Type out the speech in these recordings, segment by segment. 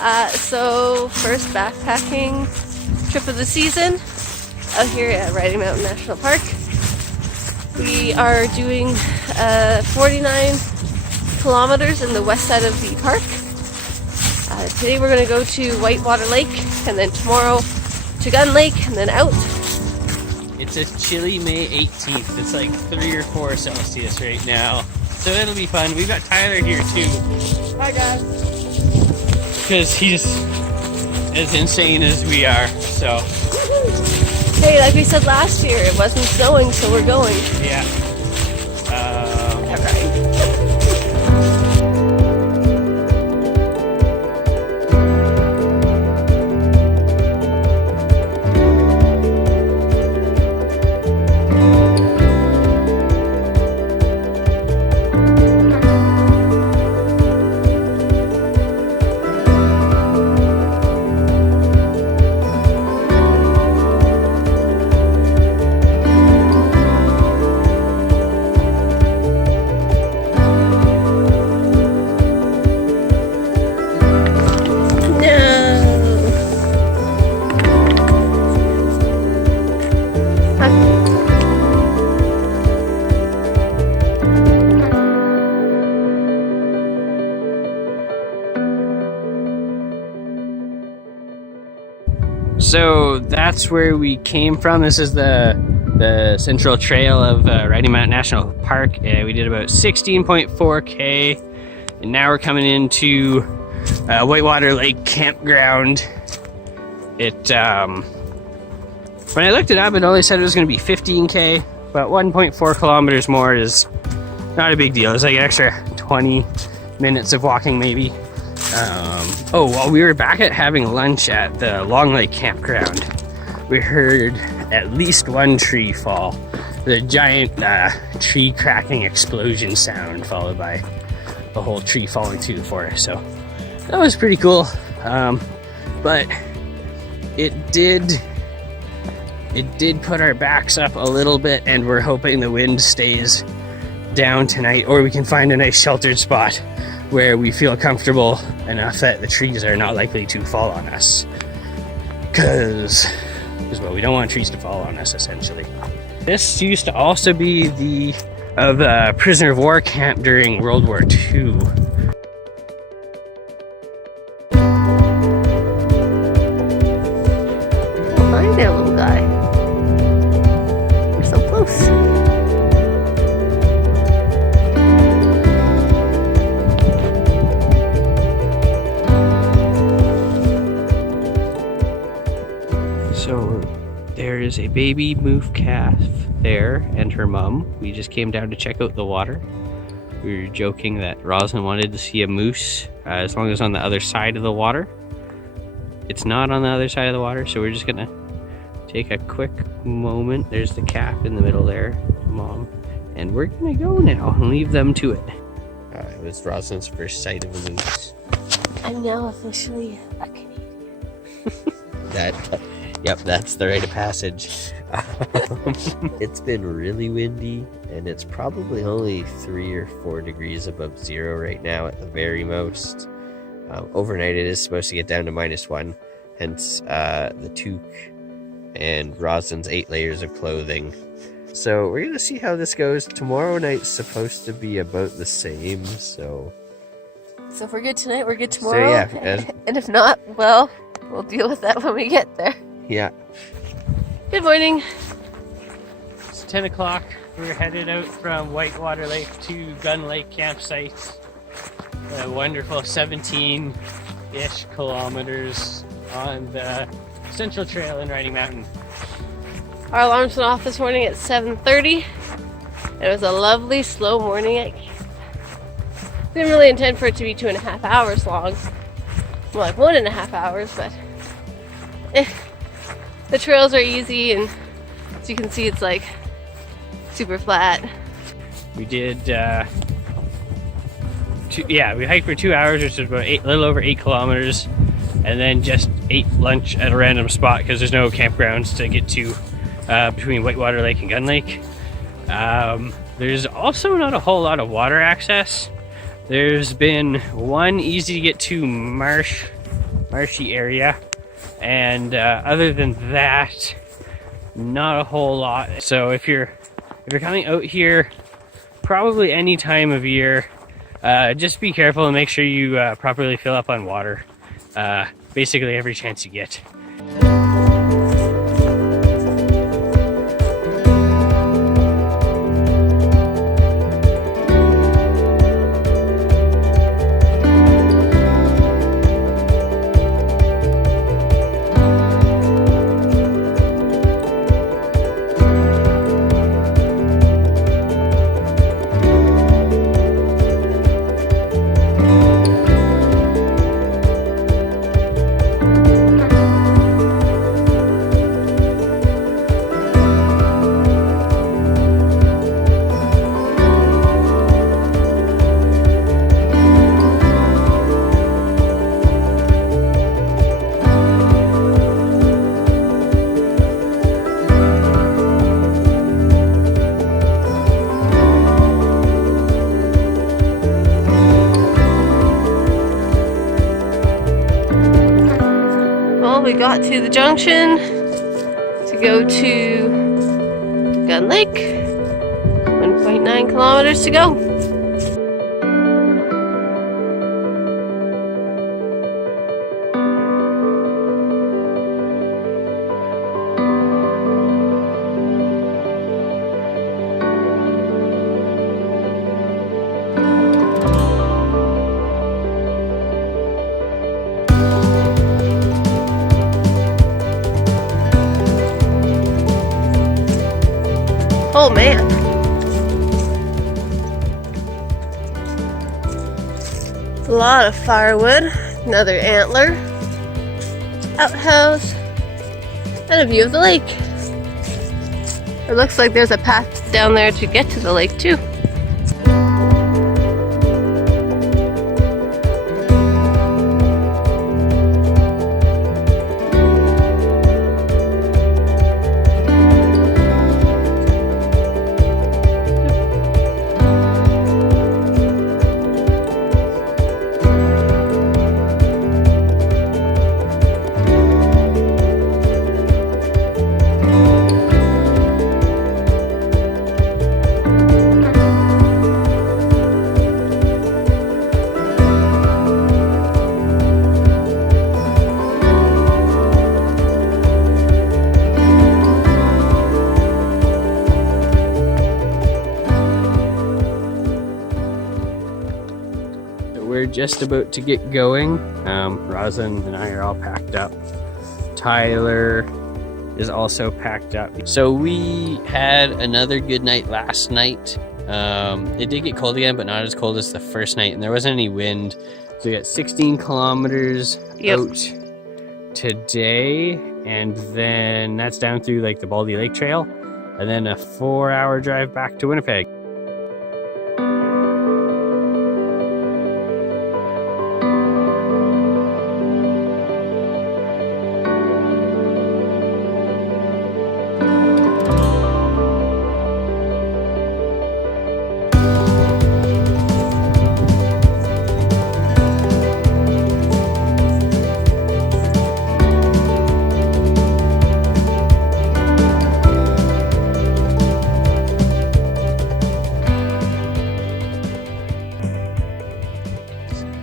So first backpacking trip of the season out here at Riding Mountain National Park. We are doing 49 kilometers in the west side of the park. Today we're going to go to Whitewater Lake, and then tomorrow to Gunn Lake, and then out. It's a chilly May 18th. It's like 3 or 4 Celsius right now. So it'll be fun. We've got Tyler here too. Hi guys. Because he's as insane as we are, so. Hey, like we said last year, it wasn't snowing, so we're going. Yeah. Alright. So that's where we came from. This is the central trail of Riding Mountain National Park. We did about 16.4K, and now we're coming into Whitewater Lake Campground. When I looked it up, it only said it was going to be 15K, but 1.4 kilometers more is not a big deal. It's like an extra 20 minutes of walking maybe. While we were back at having lunch at the Long Lake campground, we heard at least one tree fall. The giant tree cracking explosion sound followed by a whole tree falling through the forest. So that was pretty cool. But it did put our backs up a little bit, and we're hoping the wind stays down tonight, or we can find a nice sheltered spot where we feel comfortable enough that the trees are not likely to fall on us. Because well, we don't want trees to fall on us, essentially. This used to also be the prisoner of war camp during World War II. Oh, hi there, little guy. You're so close. So there is a baby moose calf there and her mom. We just came down to check out the water. We were joking that Roslyn wanted to see a moose as long as on the other side of the water. It's not on the other side of the water, so we're just gonna take a quick moment. There's the calf in the middle there, mom, and we're gonna go now and leave them to it. It was Roslyn's first sight of a moose. I'm now officially a Canadian. Yep, that's the rite of passage. It's been really windy, and it's probably only 3 or 4 degrees above zero right now at the very most. Overnight it is supposed to get down to -1, hence the toque and Roslyn's 8 layers of clothing. So we're gonna see how this goes. Tomorrow night's supposed to be about the same, so if we're good tonight, we're good tomorrow. So yeah, and if not, well, we'll deal with that when we get there. yeah. Good morning. It's 10 o'clock. We're headed out from Whitewater Lake to Gunn Lake campsite. A wonderful 17-ish kilometers on the central trail in Riding Mountain. Our alarms went off this morning at 7:30. It was a lovely, slow morning at camp. We didn't really intend for it to be 2.5 hours long. More like 1.5 hours, but the trails are easy, and as you can see, it's like super flat. We did, we hiked for 2 hours, which is about a little over 8 kilometers, and then just ate lunch at a random spot because there's no campgrounds to get to between Whitewater Lake and Gunn Lake. There's also not a whole lot of water access. There's been one easy to get to marsh marshy area. And other than that, not a whole lot. So if you're coming out here, probably any time of year, just be careful and make sure you properly fill up on water. Basically every chance you get. We got to the junction to go to Gunn Lake. 1.9 kilometers to go. Oh man. A lot of firewood, another antler, outhouse, and a view of the lake. It looks like there's a path down there to get to the lake too. We're just about to get going. Roslyn and I are all packed up. Tyler is also packed up. So we had another good night last night. It did get cold again, but not as cold as the first night, and there wasn't any wind. So we got 16 kilometers out today, and then that's down through like the Baldy Lake Trail, and then a 4-hour drive back to Winnipeg.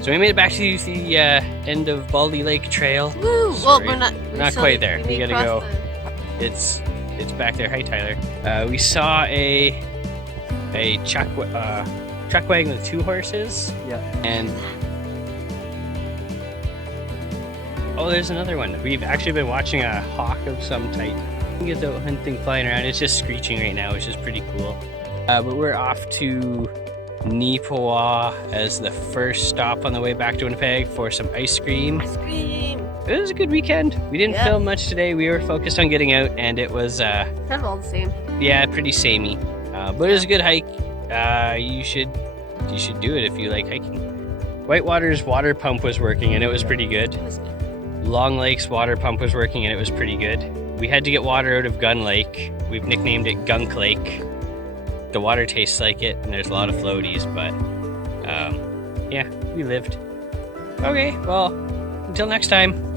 So we made it back to the end of Baldy Lake Trail. Woo! Well, we're not quite there. We gotta go. It's back there. Hi, Tyler. We saw a chuck wagon with 2 horses. Yeah. And oh, there's another one. We've actually been watching a hawk of some type. You get the hunting flying around. It's just screeching right now, which is pretty cool. But we're off to Neepawa as the first stop on the way back to Winnipeg for some ice cream. Ice cream! It was a good weekend. We didn't film much today. We were focused on getting out, and it was kind of all the same. yeah, pretty samey. But it was a good hike. You should do it if you like hiking. Whitewater's water pump was working, and it was pretty good. It was good. Long Lake's water pump was working, and it was pretty good. We had to get water out of Gunn Lake. We've nicknamed it Gunk Lake. The water tastes like it, and there's a lot of floaties, but yeah, we lived. Okay, well, Until next time.